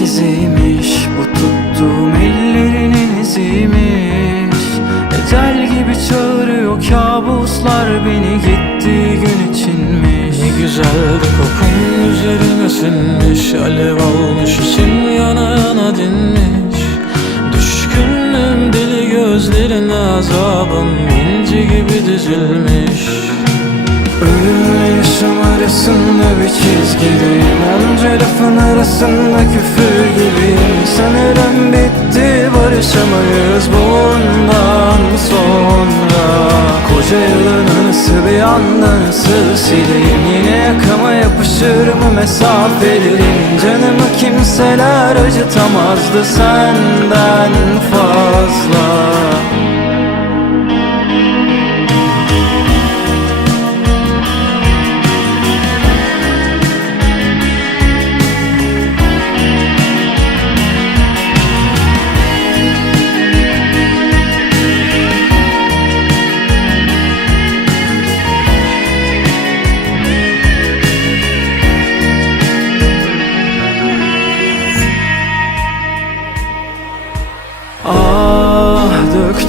ayak iziymiş Bu tuttuğum ellerinin iziymiş Ecel gibi çağırıyor kabuslar beni gittiği gün içinmiş. Ne güzeldi kokun üzerine sinmiş Alev almış içim yana yana dinmiş. Düşkünüm deli gözlerine azabım inci gibi dizilmiş. Ölümle yaşam arasında bir çizgideyim onu lafın arasında küfür gibiyim Sanırım bitti barışamayız bundan sonra. Koca yılın anısı bir anda nasıl sileyim? Yine yakama yapışır mı mesafelerin Canımı kimseler acıtamazdı senden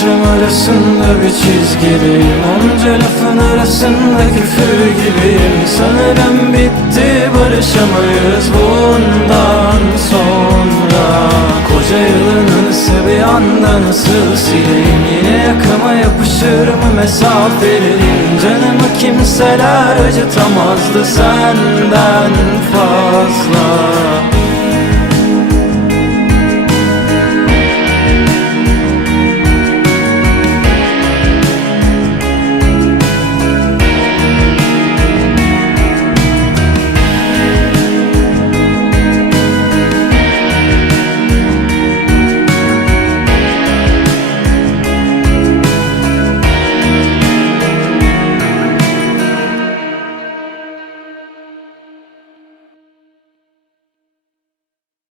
Yaşam arasında bir çizgideyim Onca lafın arasında küfür gibiyim. Sanırım bitti barışamayız bundan sonra. Koca yılın anısı bir anda nasıl sileyim? Yine yakama yapışır mı mesafelerin Canımı kimseler acıtamazdı senden fazla